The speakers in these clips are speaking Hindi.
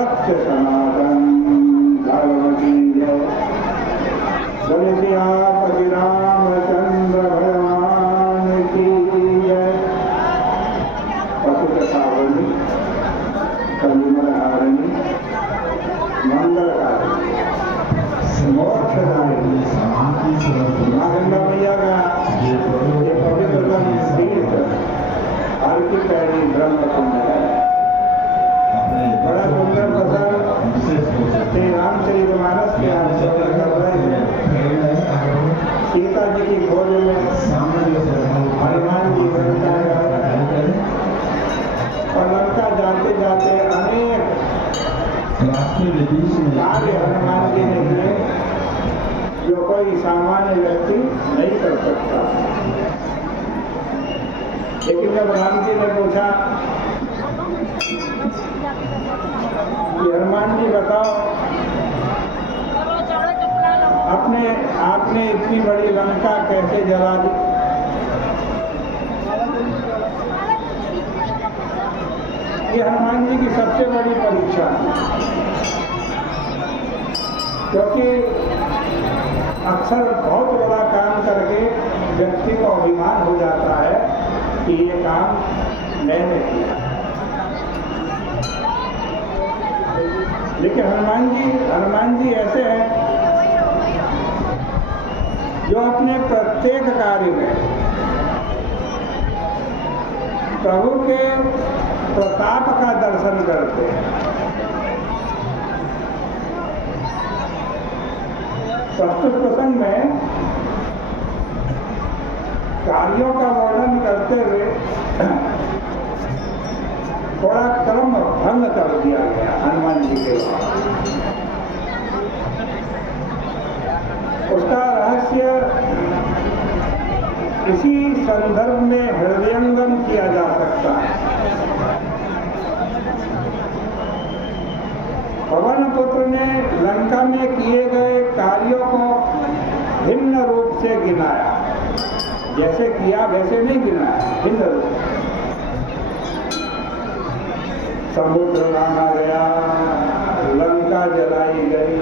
सत्य सनातन धर्म की जय। बोले सियापति रामचंद्र भगवान की जय। पशुकथावली कलिमलहारिणी मंगलकारिणी मोक्षदायिनी माँ गंगा मैया का ये पवित्र तीर्थ हर की पैरी ब्रह्म कुंड है। बड़ा सुंदर प्रसंग श्री रामचरितमानस के अनुसार कर रहे हैं। सीता जी की खोज में हनुमान जी लंका और लंका जाते जाते अनेक कार्य हनुमान जी ने किए जो कोई सामान्य व्यक्ति नहीं कर सकता। लेकिन जब राम जी ने पूछा कि हनुमान जी बताओ आपने इतनी बड़ी लंका कैसे जला दी? ये हनुमान जी की सबसे बड़ी परीक्षा, क्योंकि अक्सर बहुत बड़ा काम करके व्यक्ति को अभिमान हो जाता है कि ये काम मैंने किया। लेकिन हनुमान जी ऐसे हैं जो अपने प्रत्येक कार्य में प्रभु के प्रताप का दर्शन करते हैं। प्रस्तुत प्रसंग में कार्यों का वर्णन करते हुए थोड़ा क्रम भंग कर दिया गया हनुमान जी के द्वारा। उसका रहस्य इसी संदर्भ में हृदयंगम किया जा सकता है। पवन पुत्र ने लंका में किए गए कार्यों को भिन्न रूप से गिनाया। जैसे किया वैसे नहीं गिनाया, भिन्न रूप। समुद्र लाना गया, लंका जलाई गई,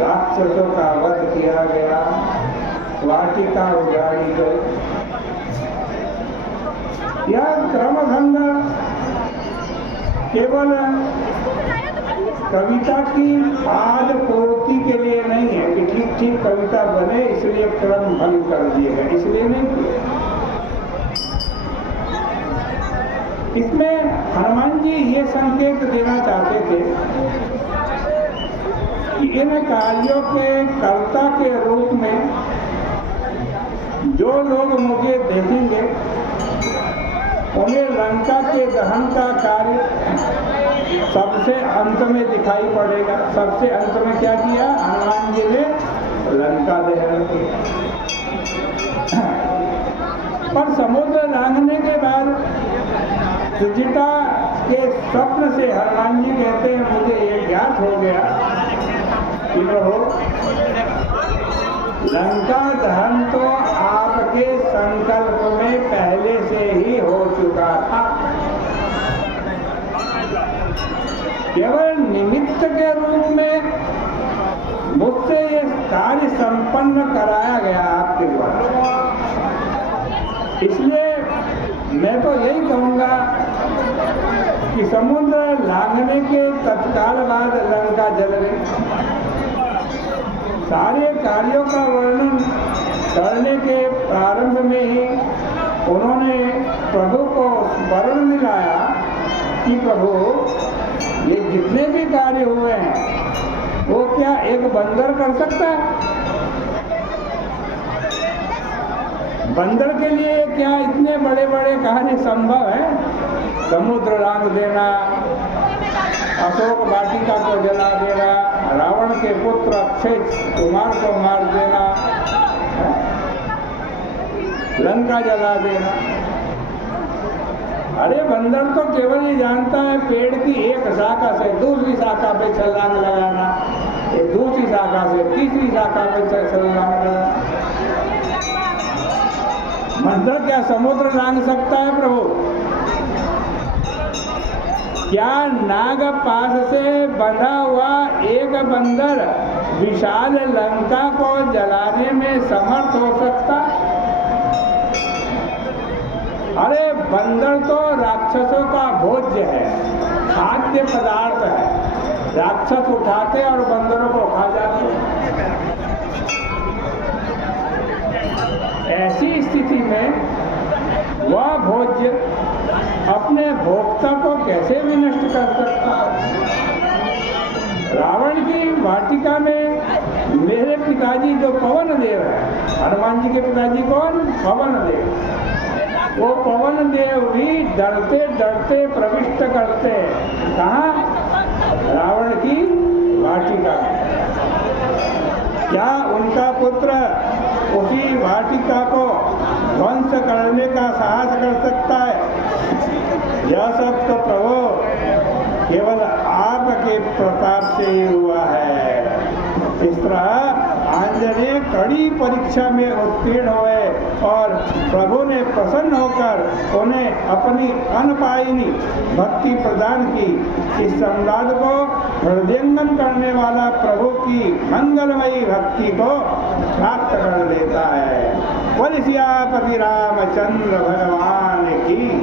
राक्षसों का वध किया गया, वाटिका उजाड़ी गई। यह क्रमभंग केवल कविता की पाद पूर्ति के लिए नहीं है कि ठीक ठीक कविता बने इसलिए क्रम भंग कर दिए गए, इसलिए नहीं किए। इसमें हनुमान जी ये संकेत देना चाहते थे कि इन कार्यों के कर्ता के रूप में जो लोग मुझे देखेंगे उन्हें लंका के दहन का कार्य सबसे अंत में दिखाई पड़ेगा। सबसे अंत में क्या किया हनुमान जी ने? लंका दहन किया। पर समुद्र लांघने के बाद सुचिता के स्वप्न से हनुमान जी कहते हैं मुझे ये ज्ञात हो गया कि प्रभु लंका दहन तो आपके संकल्प में पहले से ही हो चुका था। केवल निमित्त के रूप में मुझसे ये कार्य संपन्न कराया गया आपके द्वारा। इसलिए मैं तो यही कहूँगा कि समुद्र लांघने के तत्काल बाद लंका जल गई। सारे कार्यों का वर्णन करने के प्रारंभ में ही उन्होंने प्रभु को स्मरण दिलाया कि प्रभु ये जितने भी कार्य हुए हैं वो क्या एक बंदर कर सकता है? बंदर के लिए क्या इतने बड़े बड़े कार्य संभव है? समुद्र लांघ देना, अशोक वाटिका को जला देना, रावण के पुत्र अक्षय कुमार को मार देना, लंका जला देना। अरे बंदर तो केवल ये जानता है पेड़ की एक शाखा से दूसरी शाखा पे छलांग लगाना, दूसरी शाखा से तीसरी शाखा पे छलांग लगाना। बंदर क्या समुद्र लांघ सकता है प्रभु? क्या नागपाश से बंधा हुआ एक बंदर विशाल लंका को जलाने में समर्थ हो सकता? अरे बंदर तो राक्षसों का भोज्य है, खाद्य पदार्थ है। राक्षस उठाते और बंदरों को खा जाते। ऐसी स्थिति में वह भोज्य अपने भोक्ता को कैसे विनष्ट कर सकता है? रावण की वाटिका में मेरे पिताजी जो पवन देव है, हनुमान जी के पिताजी कौन? पवन देव। वो पवन देव भी डरते डरते प्रविष्ट करते कहाँ? रावण की वाटिका में। क्या उनका पुत्र उसी वाटिका को ध्वंस करने का साहस कर सकता है? यह सब तो प्रभु केवल आपके प्रताप से ही हुआ है। इस तरह आंजनेय कड़ी परीक्षा में उत्तीर्ण हुए और प्रभु ने प्रसन्न होकर उन्हें अपनी अनपायिनी भक्ति प्रदान की। इस संवाद को हृदयंगम करने वाला प्रभु की मंगलमयी भक्ति को प्राप्त कर लेता है। बोल सियापति रामचंद्र भगवान की।